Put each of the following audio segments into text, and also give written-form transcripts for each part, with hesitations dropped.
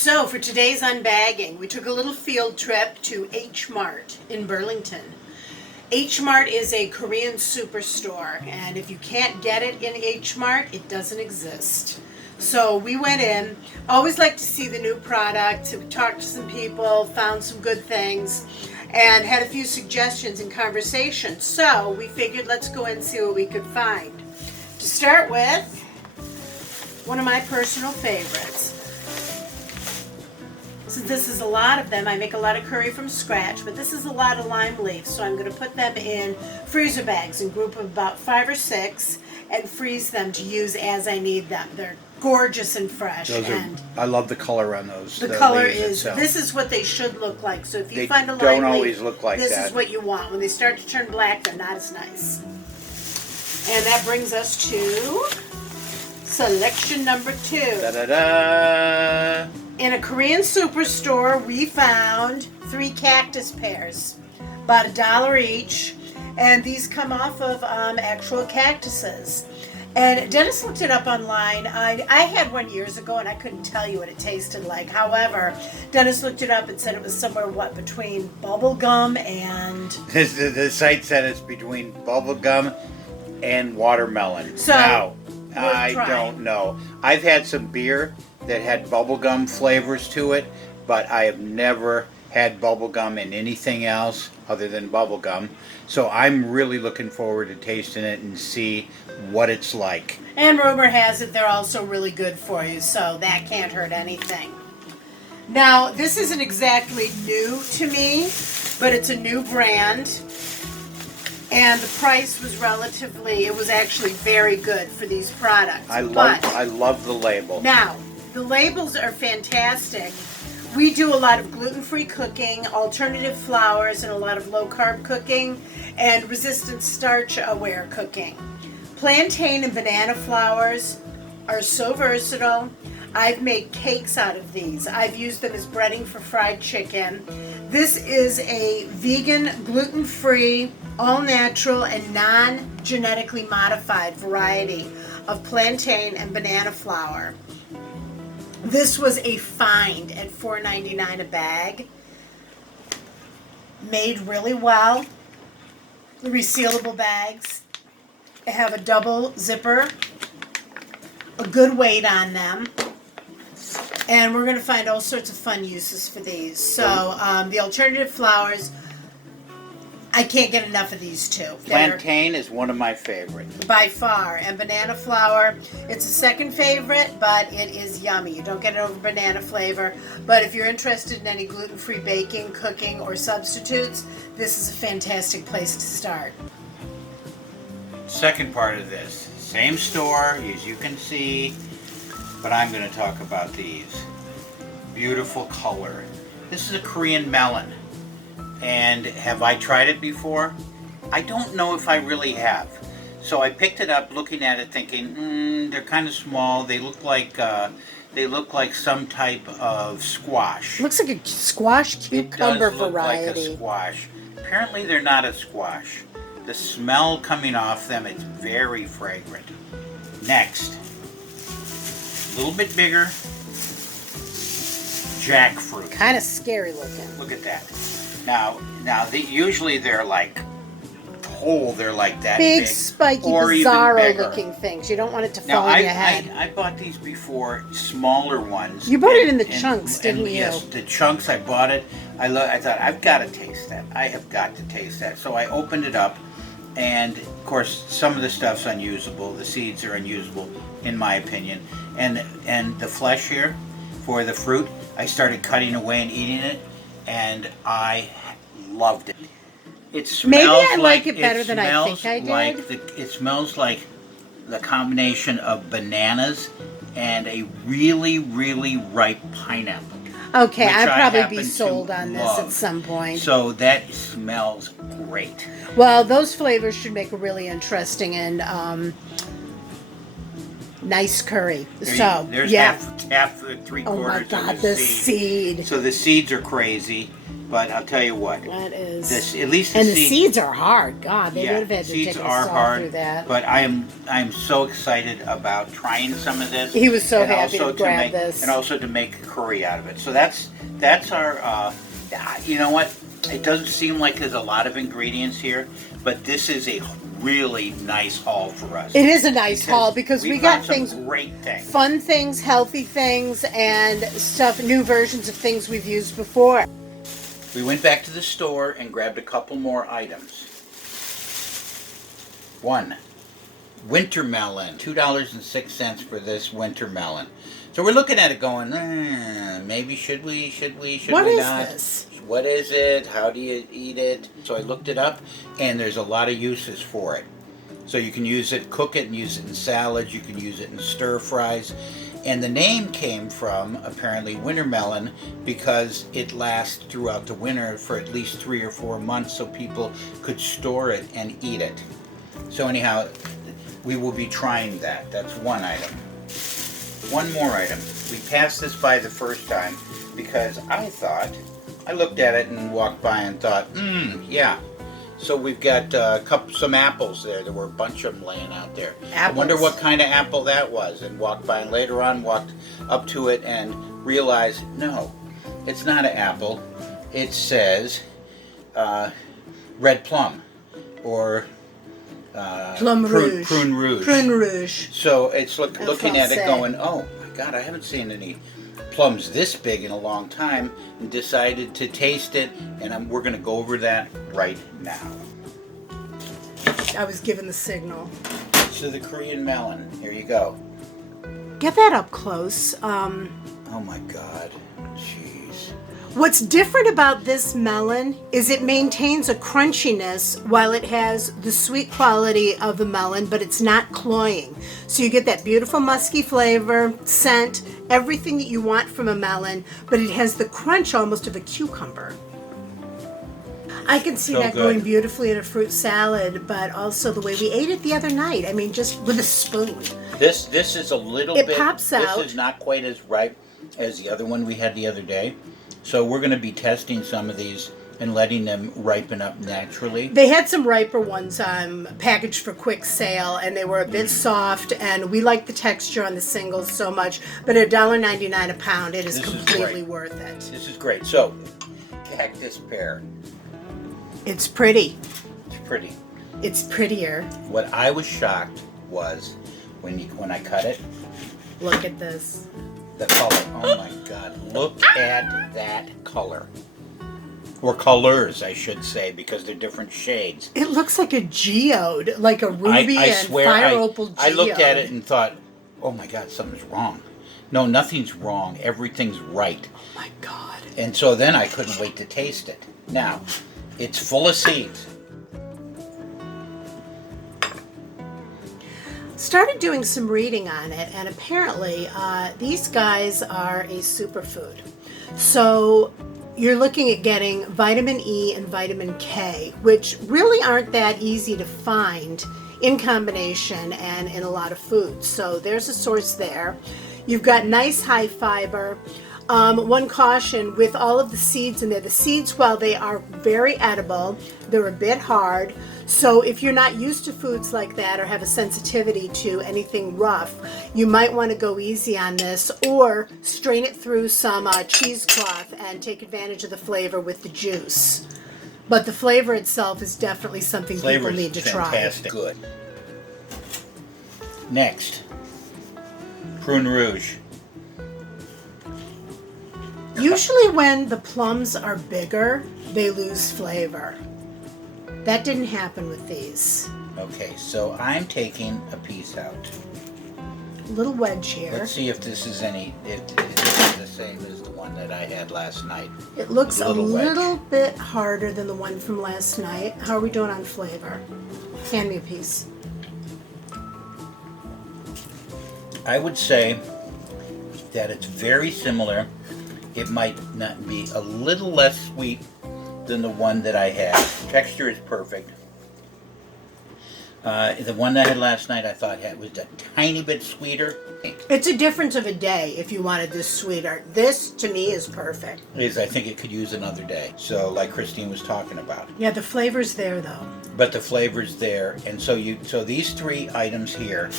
So for today's unbagging, we took a little field trip to H-Mart in Burlington. H-Mart is a Korean superstore, and if you can't get it in H-Mart, it doesn't exist. So we went in. Always like to see the new product. We talked to some people, found some good things, and had a few suggestions and conversations. So we figured let's go in and see what we could find. To start with, one of my personal favorites. Since this is a lot of them, I make a lot of curry from scratch, but this is a lot of lime leaves, so I'm going to put them in freezer bags in a group of about 5 or 6 and freeze them to use as I need them. They're gorgeous and fresh. I love the color on those. The color is, this is what they should look like. So if you find a lime don't leaf, always look like this that. is what you want. When they start to turn black, they're not as nice. And that brings us to selection number 2. Da-da-da. In a Korean superstore, we found 3 Cactus Pairs, about $1 each, and these come off of actual cactuses. And Dennis looked it up online. I had one years ago, and I couldn't tell you what it tasted like. However, Dennis looked it up and said it was somewhere, between bubble gum and... The site said it's between bubble gum and watermelon. So, now, I don't know. I've had some beer that had bubblegum flavors to it, but I have never had bubblegum in anything else other than bubblegum. So I'm really looking forward to tasting it and see what it's like. And rumor has it they're also really good for you, so that can't hurt anything. Now, this isn't exactly new to me, but it's a new brand. And the price was it was actually very good for these products. I love the label. Now, the labels are fantastic. We do a lot of gluten-free cooking, alternative flours, and a lot of low-carb cooking, and resistant starch-aware cooking. Plantain and banana flours are so versatile. I've made cakes out of these. I've used them as breading for fried chicken. This is a vegan, gluten-free, all-natural, and non-genetically modified variety of plantain and banana flour. This was a find at $4.99 a bag. Made really well. The resealable bags have a double zipper, a good weight on them, and we're going to find all sorts of fun uses for these. So the alternative flours, I can't get enough of these two. Plantain is one of my favorites. By far. And banana flour, it's a second favorite, but it is yummy. You don't get it over banana flavor. But if you're interested in any gluten-free baking, cooking, or substitutes, this is a fantastic place to start. Second part of this, same store, as you can see, but I'm going to talk about these. Beautiful color. This is a Korean melon. And have I tried it before? I don't know if I really have. So I picked it up, looking at it, thinking, they're kind of small. They look like some type of squash. Looks like a squash cucumber it does look variety. Like a squash. Apparently, they're not a squash. The smell coming off them, it's very fragrant. Next, a little bit bigger, jackfruit. Kind of scary looking. Look at that. Now, usually they're like whole. They're like that big, spiky, bizarro-looking things. You don't want it to fall on your head. I bought these before, smaller ones. You bought it in the chunks, didn't you? Yes, the chunks. I bought it. I thought I've got to taste that. I have got to taste that. So I opened it up, and of course, some of the stuff's unusable. The seeds are unusable, in my opinion. And the flesh here for the fruit, I started cutting away and eating it. And I loved it. It smells Maybe I like it better than I think I did. It smells like the combination of bananas and a really, really ripe pineapple. Okay, I'd probably be sold on this at some point. So that smells great. Well, those flavors should make a really interesting and Nice curry. There's half, 3/4 Oh my God, of the seed. seed. So the seeds are crazy, but I'll tell you what. That is. At least the and the seeds are hard. God, they would have had to seeds take a are saw hard, through that. but I'm so excited about trying some of this. He was so and happy also to grab make, this. and also to make curry out of it. So that's our. You know what? It doesn't seem like there's a lot of ingredients here, but this is a really nice haul for us. It is a nice haul because we got some things, great things, fun things, healthy things, and stuff, new versions of things we've used before. We went back to the store and grabbed a couple more items. One, winter melon, $2.06 for this winter melon. So we're looking at it going, maybe should we What we is not? this? What is it? How do you eat it? So I looked it up, and there's a lot of uses for it. So you can use it, cook it, and use it in salads. You can use it in stir fries. And the name came from, apparently, winter melon because it lasts throughout the winter for at least 3 or 4 months so people could store it and eat it. So anyhow, we will be trying that. That's one item. One more item. We passed this by the first time because I looked at it and walked by and thought, yeah. So we've got some apples there. There were a bunch of them laying out there. Apples. I wonder what kind of apple that was, and walked by, and later on walked up to it and realized, no, it's not an apple. It says red plum or Plum rouge. Prune Rouge. Prune Rouge. So it's looking at it français. going, oh my God, I haven't seen any plums this big in a long time, and decided to taste it, and we're going to go over that right now. I was given the signal. So the Korean melon, here you go. Get that up close. Oh my God, jeez. What's different about this melon is it maintains a crunchiness while it has the sweet quality of the melon, but it's not cloying. So you get that beautiful musky flavor, scent, everything that you want from a melon, but it has the crunch almost of a cucumber. I can see So that good. going beautifully in a fruit salad, but also the way we ate it the other night. I mean, just with a spoon. This is a little It bit. pops out. This is not quite as ripe as the other one we had the other day. So we're going to be testing some of these and letting them ripen up naturally. They had some riper ones packaged for quick sale, and they were a bit soft, and we like the texture on the singles so much, but at $1.99 a pound, it is This is completely great. worth it. This is great. So, Cactus Pear. It's pretty. It's pretty. It's prettier. What I was shocked was when I cut it, Look at this. the color. Oh my God. Look at that color. Or colors, I should say, because they're different shades. It looks like a geode, like a ruby I and swear, fire opal geode. I looked at it and thought, oh my God, something's wrong. No, nothing's wrong. Everything's right. Oh my God. And so then I couldn't wait to taste it. Now, it's full of seeds. Started doing some reading on it, and apparently these guys are a superfood. So you're looking at getting vitamin E and vitamin K, which really aren't that easy to find in combination and in a lot of foods. So there's a source there. You've got nice high fiber. One caution with all of the seeds in there. The seeds, while they are very edible, they're a bit hard. So if you're not used to foods like that or have a sensitivity to anything rough, you might want to go easy on this, or strain it through some cheesecloth and take advantage of the flavor with the juice. But the flavor itself is definitely something people need to try. Fantastic. Good. Next, Prune Rouge. Usually when the plums are bigger, they lose flavor. That didn't happen with these. Okay, so I'm taking a piece out. A little wedge here. Let's see if this is if this is the same as the one that I had last night. It looks a little wedge. little bit harder than the one from last night. How are we doing on flavor? Hand me a piece. I would say that it's very similar. It might not be a little less sweet than the one that I had. Texture is perfect. The one that I had last night I thought was a tiny bit sweeter. It's a difference of a day if you wanted this sweeter. This, to me, is perfect. I think it could use another day. So like Christine was talking about. Yeah, the flavor's there, though. But the flavor's there. And so these 3 items here,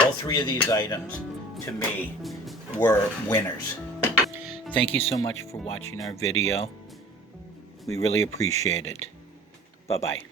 all 3 of these items, to me, were winners. Thank you so much for watching our video. We really appreciate it. Bye-bye.